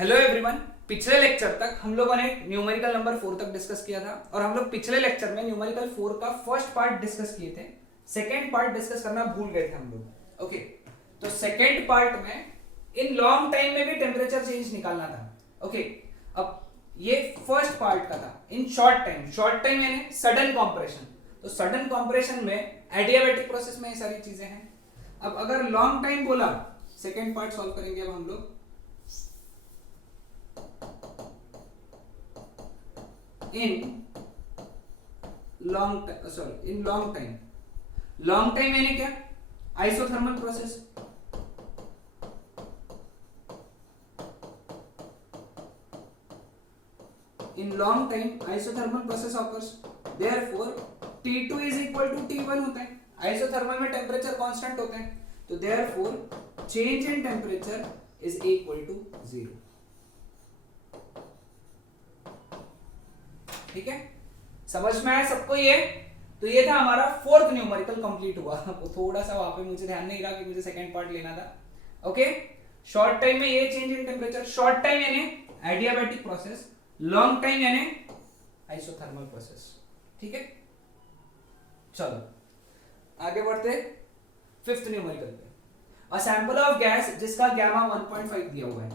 Hello everyone. पिछले lecture तक हम लोगों ने न्यूमेरिकल नंबर 4 तक डिस्कस किया था और हम लोग पिछले लेक्चर में न्यूमेरिकल 4 का फर्स्ट पार्ट डिस्कस किए थे। सेकेंड पार्ट डिस्कस करना भूल गए थे हम लोग। ओके, तो सेकेंड पार्ट में इन लॉन्ग टाइम में भी टेम्परेचर चेंज निकालना था। ओके, अब ये फर्स्ट पार्ट का था। इन शॉर्ट टाइम यानी सडन कॉम्प्रेशन। तो सडन कॉम्प्रेशन में एडियाबैटिक प्रोसेस में ये सारी चीजें हैं। अब अगर लॉन्ग टाइम बोला, सेकेंड पार्ट सॉल्व करेंगे अब हम लोग। इन लॉन्ग टाइम यानी क्या? Isothermal process. In long time isothermal process occurs, therefore T2 is equal to T1 होता है। आइसोथर्मल में टेम्परेचर कांस्टेंट होते हैं, तो therefore change in temperature is equal to 0। ठीक है, समझ में आया सबको ये? तो ये था हमारा फोर्थ न्यूमेरिकल कंप्लीट हुआ। थोड़ा सा वहां पे मुझे ध्यान नहीं रहा कि मुझे सेकंड पार्ट लेना था। ओके, शॉर्ट टाइम में ये change in temperature. Short time यानी एडियाबैटिक प्रोसेस, लॉन्ग टाइम यानी आइसोथर्मल प्रोसेस। ठीक है, चलो आगे बढ़ते फिफ्थ न्यूमेरिकल पे। अ सैंपल ऑफ गैस जिसका गामा 1.5 दिया हुआ है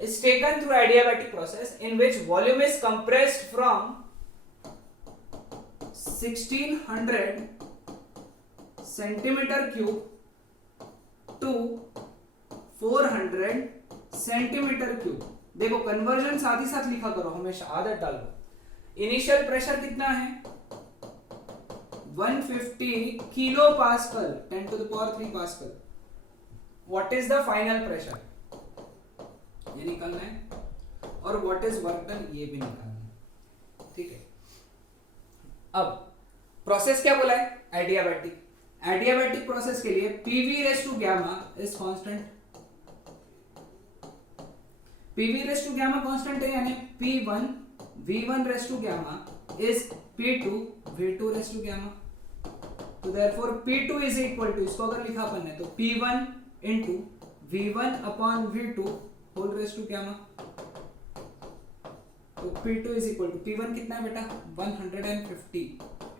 is taken through adiabatic process in which volume is compressed from 1600 centimeter cube to 400 centimeter cube। देखो कन्वर्जन साथ ही साथ लिखा करो, हमेशा आदत डालो। इनिशियल प्रेशर कितना है? 150 kilo pascal, 10 to the power 3 pascal. What is the final pressure, ये निकालना है। और व्हाट इज वर्क डन, ये भी निकालना है। ठीक है, अब प्रोसेस क्या बोला है? एडियाबैटिक। एडियाबैटिक प्रोसेस के लिए PV raise to gamma is constant. PV raise to gamma constant है, यानी P1 V1 raise to gamma is P2 V2 raise to gamma. तो therefore P2 is equal to, इसको अगर लिखा अपन ने तो P1 into V1 upon V2 whole raise to gamma. तो P2 is equal to, P1 कितना है बेटा? 150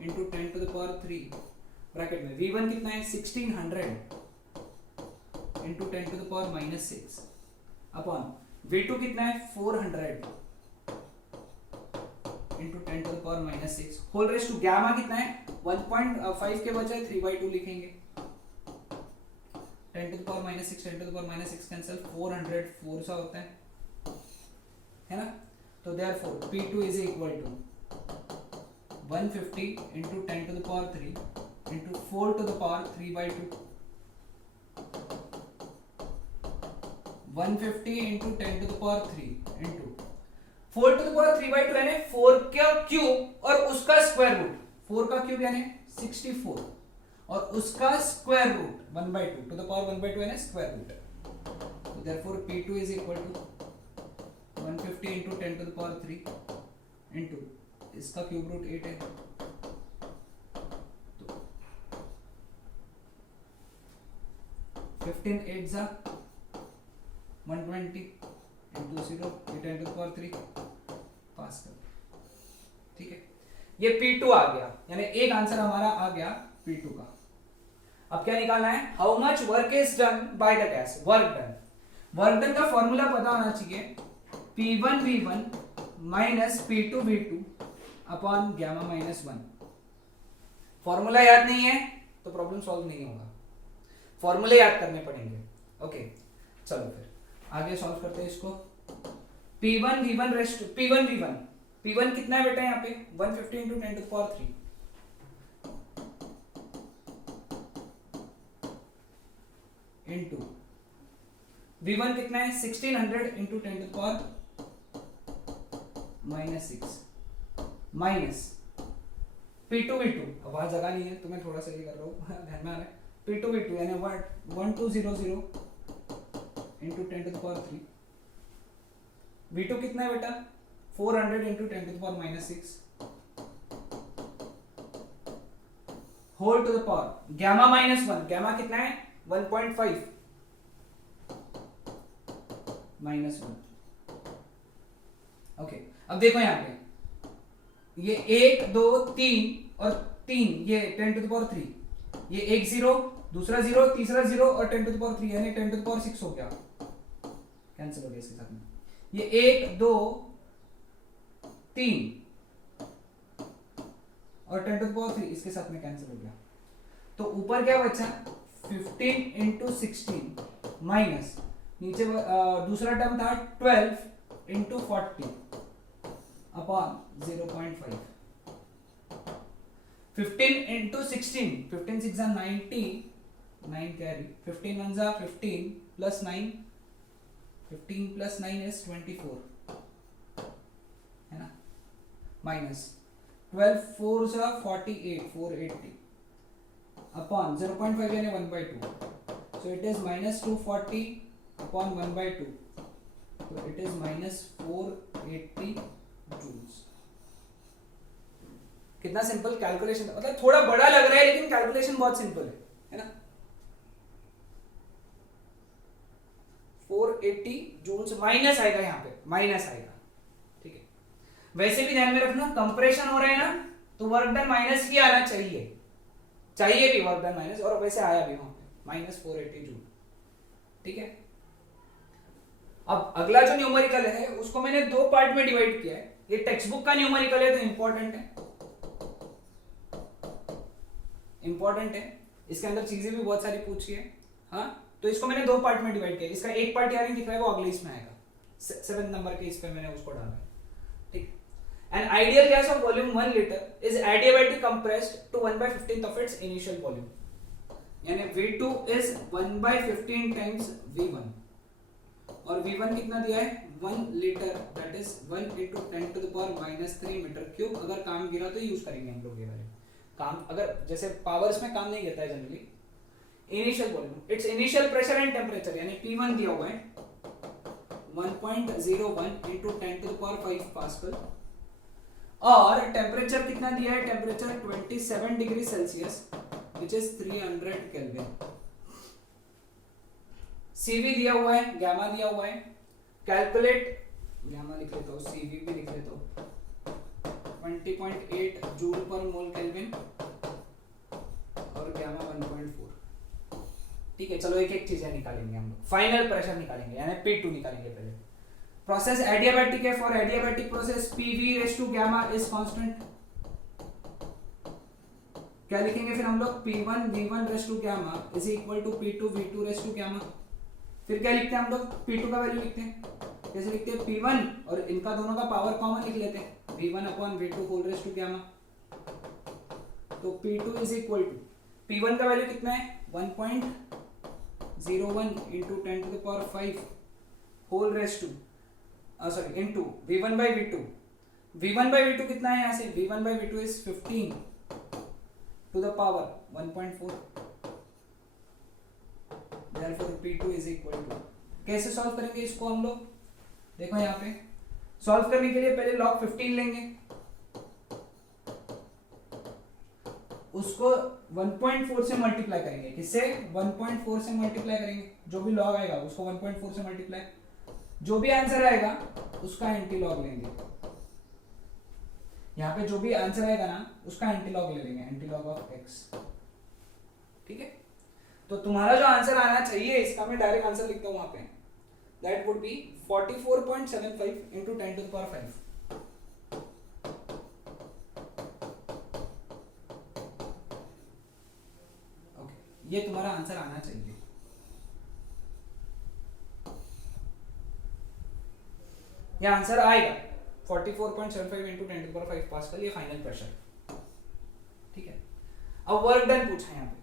into 10 to the power 3 bracket में। V1 कितना है? 1600 into 10 to the power -6 upon V2 कितना है? 400 into 10 to the power -6 whole raise to gamma कितना है? 1.5 के बजाय 3/2 लिखेंगे। 10 to the power -6 10 to the power -6 cancel, 404 सा होता है ना? तो therefore P2 is equal to 150 into 10 to the power 3 into 4 to the power 3/2। 150 into 10 to the power 3 into 4 to the power 3/2 यानी 4 का क्यूब और उसका स्क्वायर रूट। 4 का क्यूब यानी 64 और उसका square root 1/2 to the power 1/2 यानी स्क्वायर रूट। तो therefore P2 is equal to 150 into 10 to the power 3 into इसका क्यूब रूट 8 है, तो 15 8 जा 120 into 0 10 to the power 3 pascal. ठीक है, ये P2 आ गया, यानी एक आंसर हमारा आ गया P2 का। अब क्या निकालना है? How much work is done by the gas. Work done का फॉर्मूला पता होना चाहिए, P1 V1 minus P2 V2 upon gamma -1। Formula याद नहीं है तो प्रॉब्लम सॉल्व नहीं होगा, फॉर्मूले याद करने पड़ेंगे। ओके, चलो फिर आगे सॉल्व करते हैं इसको। P1 V1 रेस्ट P1 कितना है बेटा? यहाँ पे 150 into 10 to the power 3 into V1 कितना है? 1600 into 10 to the power -6 minus P2 V2। अब वहां जगह नहीं है तो मैं थोड़ा सा ये कर रहा हूँ, ध्यान में आ रहा है। P2 V2 यानी 1200 into 10 to the power 3। V2 कितना है बेटा? 400 into 10 to the power -6 whole to the power gamma -1। Gamma कितना है? 1.5 -1। ओके, अब देखो यहाँ पे ये 1 2 3 और 3, ये 10⁻3, ये एक 0, दूसरा 0, तीसरा 0 और 10⁻3 यानी 10⁻6 हो गया, कैंसिल हो गया इसके साथ में। ये 1 2 3 और 10⁻3 इसके साथ में कैंसिल हो गया। तो ऊपर क्या बचा 15 × 16 माइनस नीचे दूसरा टर्म था 12 × 40 upon 0.5। 15 × 16, 15 6 90, 9 carry, 15 1 15 plus 9, 15 plus 9 is 24 है ना, माइनस 12 4 48, 480 अपॉन 0.5 यानी 1/2, so it is -240 upon 1/2, so it is -480 joules। कितना सिंपल कैलकुलेशन, मतलब थोड़ा बड़ा लग रहा है लेकिन कैलकुलेशन बहुत सिंपल है ना। 480 जूल्स माइनस आएगा, यहाँ पे माइनस आएगा, ठीक है। वैसे भी ध्यान में रखना कंप्रेशन हो रहा है ना, तो वर्क डन माइनस ही आना चाहिए भी वर्क डन माइनस, और वैसे आया भी वहां पे -480 जूल, ठीक है। अब अगला जो न्यूमेरिकल है उसको मैंने दो पार्ट में डिवाइड किया है। ये टेक्स्ट बुक का न्यूमेरिकल है तो इंपॉर्टेंट है, इसके अंदर चीजें भी बहुत सारी पूछी है, हाँ। तो इसको मैंने दो पार्ट में डिवाइड किया, इसका एक पार्ट यहाँ नहीं दिख रहा है, वो अगले इसमें आएगा, 7 नंबर के इस पे मैंने उसको डाला है, ठीक। An ideal gas of volume 1 liter is adiabatically compressed to 1/15 of its initial volume, यानी V2 is 1/15 times V1 और V1 कितना दिया है 1 litre, that is 1 × 10⁻³ metre cube. अगर काम गिरा तो यूज करेंगे हम लोग ये वाले काम, अगर जैसे पावर्स में काम नहीं गिरता है generally. Initial volume, it's initial pressure and temperature, यानी P1 दिया हुआ है 1.01 × 10⁵ पास्कल, और टेम्परेचर कितना दिया है, temperature 27 degree Celsius which is 300 kelvin. CV दिया हुआ है, गैमा दिया हुआ है, कैलकुलेट, गैमा लिख लेता हूँ, CV भी लिख लेता हूँ, 20.8 जूल पर मोल केल्विन और गैमा 1.4, ठीक है। चलो एक एक चीजें निकालेंगे हम लोग, फाइनल प्रेशर निकालेंगे यानी P2 निकालेंगे पहले। प्रोसेस एडियाबैटिक है, for adiabatic process PV raise to gamma is constant. क्या लिखेंगे फिर हम लोग, P1 V1 raise to gamma is equal to P2 V2 raise to gamma. फिर क्या लिखते हैं हम लोग, P2 का वैल्यू लिखते हैं, कैसे लिखते हैं, P1 और इनका दोनों का पावर कॉमन लिख लेते हैं, V1 upon V2 whole raise to gamma. तो P2 is equal to, P1 का वैल्यू कितना है 1.01 × 10⁵ whole raise to sorry into V1/V2। V1/V2 कितना है यहाँ से, V1/V2 is 15 to the power 1.4, therefore P2 is equal to. कैसे सॉल्व करेंगे इसको हम लोग, देखो यहाँ पे सॉल्व करने के लिए पहले log 15 लेंगे, उसको 1.4 से मल्टीप्लाई करेंगे, किससे 1.4 से मल्टीप्लाई करेंगे, जो भी log आएगा उसको 1.4 से मल्टीप्लाई, जो भी आंसर आएगा उसका एंटी लॉग लेंगे। यहाँ पे जो भी आंसर आएगा ना उसका एंटी लॉग ले लेंगे, एंटी लॉग ऑफ x, ठीक है। तो तुम्हारा जो आंसर आना चाहिए इसका, मैं डायरेक्ट आंसर लिखता हूँ वहां पे, दैट वुड बी 44.75 × 10⁵। ओके, ये तुम्हारा आंसर आना चाहिए। ये आंसर आएगा 44.75 × 10⁵ पास्कल, ये फाइनल प्रेशर, ठीक है। अब वर्क डन पूछा है यहाँ पे,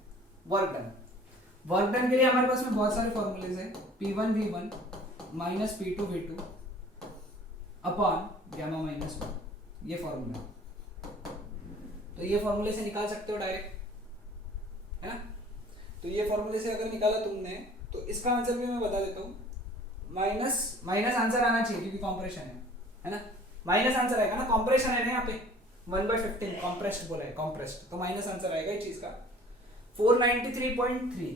वर्क डन के लिए हमारे पास में बहुत सारे फॉर्मूलेज हैं, P1 V1 minus P2 V2 upon gamma -1, ये फॉर्मूला। तो ये फॉर्मूले से निकाल सकते हो डायरेक्ट, है ना। तो ये फॉर्मूले से अगर निकाला तुमने तो इसका आंसर भी मैं बता देता हूँ, माइनस आंसर आना चाहिए क्योंकि कॉम्प्रेशन है ना, माइनस आंसर आएगा ना, कॉम्प्रेशन है ना यहाँ पे 1/15 कॉम्प्रेस्ड बोला है, कॉम्प्रेस्ड, तो माइनस आंसर आएगा इस चीज का 493.3।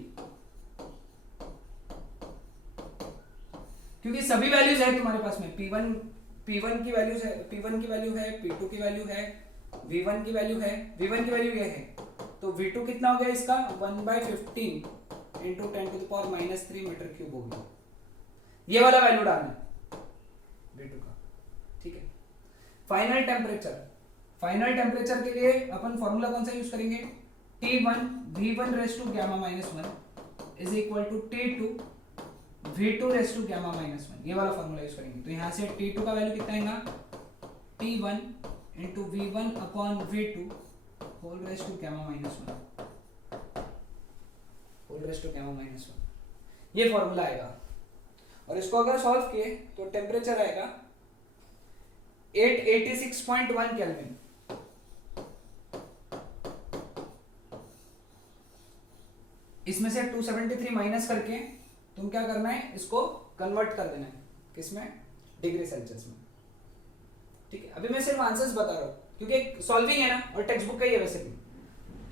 क्योंकि सभी वैल्यूज है तुम्हारे पास में, P1 की वैल्यूज है, P1 की वैल्यू है, P2 की वैल्यू है, V1 की वैल्यू है, V1 की वैल्यू ये है, तो V2 कितना हो गया इसका 1/15 इंटू 10⁻³ मीटर क्यूब हो गया। ये वाला वैल्यू डालना V2 का, ठीक है। फाइनल टेम्परेचर के लिए अपन फॉर्मूला कौन सा यूज करेंगे, T1 V1 raise to gamma -1 is equal to T2 V2 raise to gamma -1, ये वाला फॉर्मूला यूज करेंगे। तो यहां से T2 का वैल्यू कितना आएगा, T1 into V1 upon V2 whole raise to gamma -1, ये फॉर्मूला आएगा। और इसको अगर सॉल्व किए तो टेम्परेचर आएगा 886.1 केल्विन। इसमें से 273 माइनस करके तुम क्या करना है, इसको कन्वर्ट कर देना है किसमें, डिग्री सेल्सियस में, ठीक है। अभी मैं सिर्फ आंसर्स बता रहा हूं क्योंकि सॉल्विंग है ना, और टेक्स्ट बुक का ही है, वैसे भी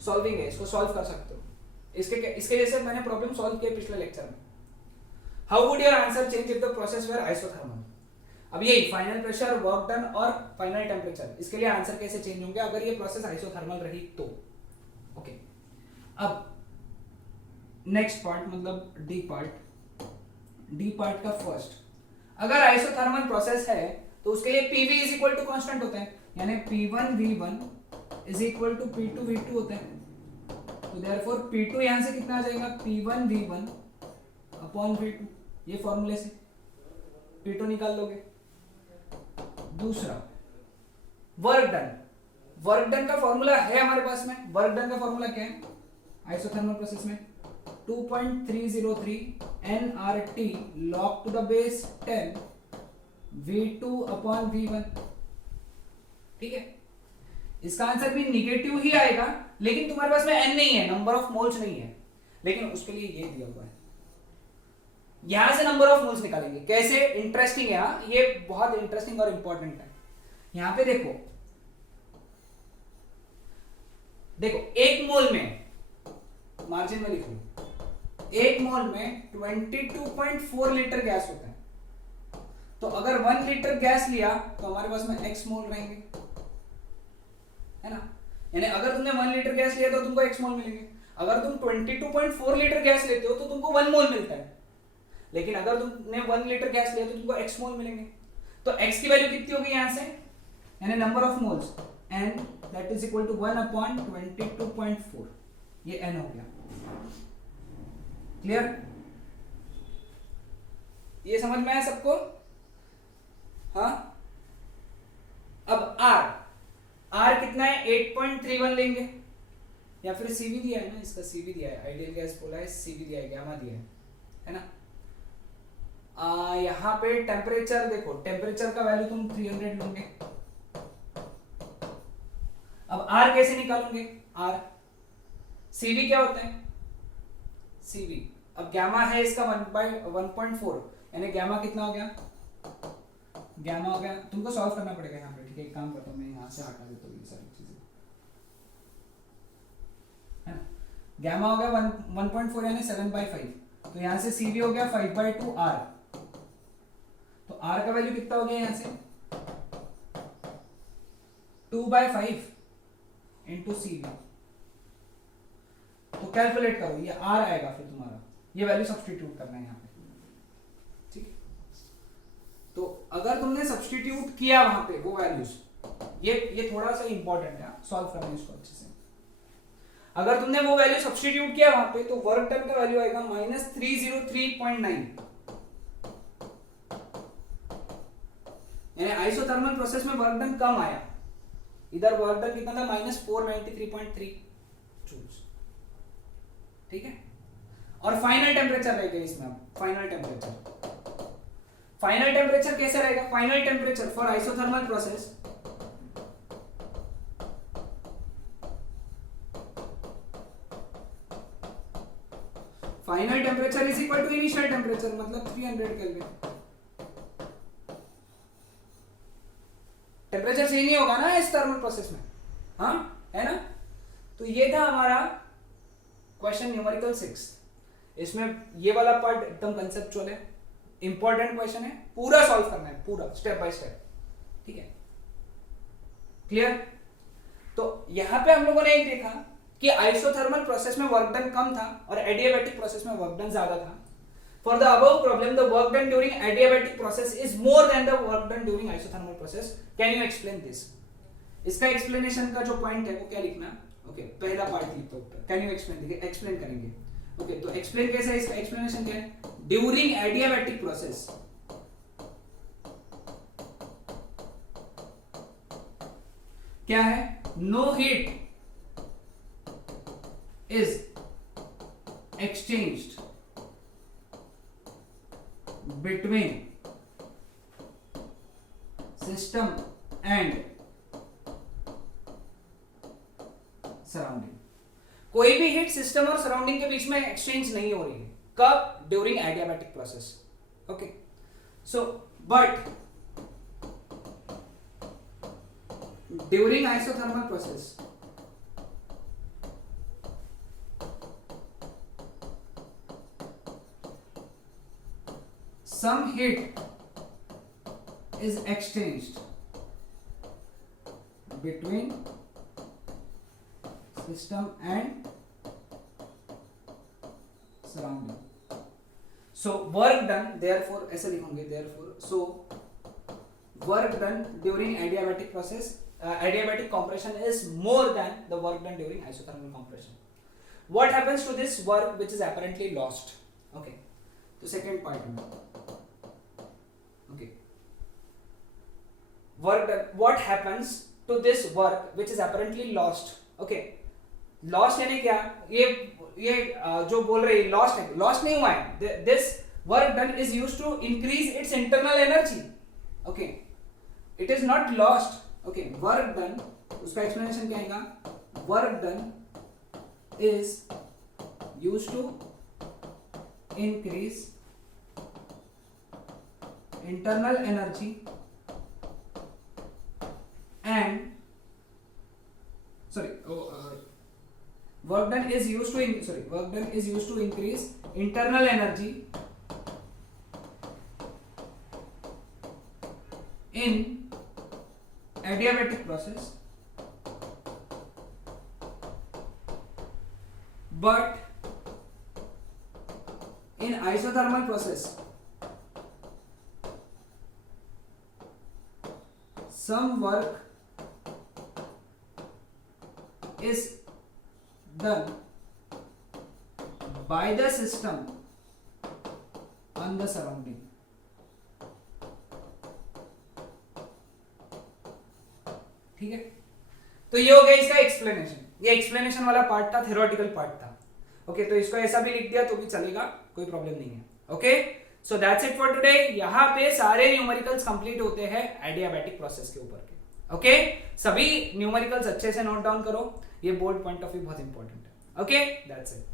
सॉल्विंग है, इसको सॉल्व कर सकते हो। इसके जैसे मैंने प्रॉब्लम सॉल्व किया पिछले लेक्चर में। How would your answer change if the process were isothermal. अब यही फाइनल प्रेशर, वर्क डन और फाइनल टेम्परेचर, इसके लिए आंसर कैसे चेंज होंगे अगर ये प्रोसेस आइसोथर्मल रही तो। ओके, अब नेक्स्ट पार्ट मतलब डी पार्ट का फर्स्ट, अगर आइसोथर्मल प्रोसेस है तो उसके लिए PV is equal to constant होता है, यानी P1 V1 is equal to P2 V2 होता है। तो देयरफॉर P2 यहां से कितना आ जाएगा, P1 V1 अपॉन V2, ये फॉर्मूले से P2 निकाल लोगे। दूसरा वर्क डन का फॉर्मूला है हमारे पास में। वर्क डन का फॉर्मूला क्या है आइसोथर्मल प्रोसेस में, 2.303 nRT log to the base 10 V2 upon V1, ठीक है। इसका आंसर भी निगेटिव ही आएगा, लेकिन तुम्हारे पास में n नहीं है, नंबर ऑफ मोल्स नहीं है, लेकिन उसके लिए ये दिया हुआ है। यहां से नंबर ऑफ मोल्स निकालेंगे कैसे, इंटरेस्टिंग है, ये बहुत इंटरेस्टिंग और इंपॉर्टेंट है। यहां पे देखो एक मोल में, मार्जिन में लिख लो, एक मोल में 22.4 लीटर गैस होता है। तो अगर 1 लीटर गैस लिया तो हमारे पास में x मोल रहेंगे, है ना। यानी अगर तुमने 1 लीटर गैस लिया तो तुमको x मोल मिलेंगे। अगर तुम 22.4 लीटर गैस लेते हो तो तुमको 1 मोल मिलता है, लेकिन अगर तुमने 1 लीटर गैस लिया तो तुमको x मोल मिलेंगे। तो x की वैल्यू कितनी होगी यहां से, यानी number of moles n that is equal to 1 upon 22.4, ये n हो गया। क्लियर, ये समझ में आया सबको। हाँ, अब R कितना है, 8.31 लेंगे, या फिर CV दिया है ना, इसका CV दिया है, आइडियल गैस बोला है, CV दिया है, गामा दिया है ना। यहां पे टेम्परेचर देखो, टेम्परेचर का वैल्यू तुम 300 लोगे। अब R कैसे निकालोगे, CV क्या होता है, CV, अब गामा है इसका 1/1.4, यानी गामा कितना हो गया, गामा हो गया, तुमको सॉल्व करना पड़ेगा यहाँ पे, ठीक है। एक काम करता हूँ मैं, यहाँ से हटा देता हूँ ये सारी चीजें, है ना। गामा हो गया 1.4 यानी 7/5, तो यहाँ से CV हो गया 5/2 R, तो R का वैल्यू कितना हो गया यहाँ से 2/5 इंटू CV। तो कैलकुलेट करो, ये R आएगा, फिर तुम्हारा ये वैल्यू सब्स्टिट्यूट करना है यहाँ पे, ठीक है। तो अगर तुमने सब्स्टिट्यूट किया वहां पे वो वैल्यूज, ये थोड़ा सा इंपॉर्टेंट है, सॉल्व करना है इसको अच्छे से। अगर तुमने वो वैल्यू सब्स्टिट्यूट किया वहां पे तो वर्क डन का वैल्यू आएगा -303.9, यानी आइसोथर्मल प्रोसेस में वर्क डन कम आया, इधर वर्क डन कितना था -493.3 जूल्स, ठीक है। और फाइनल टेम्परेचर रहेगा इसमें। अब फाइनल टेम्परेचर कैसे रहेगा, final temperature for isothermal process final temperature is equal to initial temperature, मतलब 300 केल्विन। टेम्परेचर चेंज नहीं होगा ना इस थर्मल प्रोसेस में, हाँ है ना। तो ये था हमारा क्वेश्चन न्यूमेरिकल 6। इसमें ये वाला पार्ट एकदम कंसेप्चुअल है, इंपॉर्टेंट क्वेश्चन है, पूरा सॉल्व करना है, पूरा स्टेप बाय स्टेप, ठीक है, क्लियर। तो यहां पे हम लोगों ने एक देखा कि आइसोथर्मल प्रोसेस में वर्क डन कम था और एडियाबैटिक प्रोसेस में वर्क डन ज्यादा था। For the above problem the work done during adiabatic process is more than the work done during isothermal process. Can you explain this? इसका explanation का जो point है वो क्या लिखना? ओके, पहला पार्ट लिख दो, कैन यू एक्सप्लेन, देखिए एक्सप्लेन करेंगे। ओके, तो एक्सप्लेन कैसे है? इसका एक्सप्लेनेशन क्या है? ड्यूरिंग एडियाबैटिक प्रोसेस क्या है? No heat is exchanged between system and surrounding. कोई भी हीट सिस्टम और सराउंडिंग के बीच में एक्सचेंज नहीं हो रही है। कब? During adiabatic process. Okay, so but during isothermal process some heat is exchanged between system and surrounding. So work done, therefore ऐसे लिखोगे, therefore so work done during adiabatic process, adiabatic compression is more than the work done during isothermal compression. What happens to this work which is apparently lost? Okay, तो second part में okay, work done, what happens to this work which is apparently lost? Okay, lost यानी क्या? ये जो बोल रहे हैं lost है, lost नहीं हुआ है। This work done is used to increase its internal energy. Okay, it is not lost. Okay, work done, उसका explanation क्या आएगा? Work done is used to increase internal energy and work done is used to increase internal energy in adiabatic process, but in isothermal process some work is done by the system on the surrounding. ठीक है, तो ये हो गया इसका explanation. ये explanation वाला part था, थ्योरेटिकल पार्ट था। ओके, तो इसको ऐसा भी लिख दिया तो भी चलेगा, कोई प्रॉब्लम नहीं है। Okay, so that's it for today. यहाँ पे सारे न्यूमेरिकल्स कंप्लीट होते हैं एडियाबैटिक प्रोसेस के ऊपर के। ओके, सभी न्यूमेरिकल्स अच्छे से नोट डाउन करो, ये बोर्ड पॉइंट ऑफ व्यू बहुत इंपॉर्टेंट है। Okay, that's it.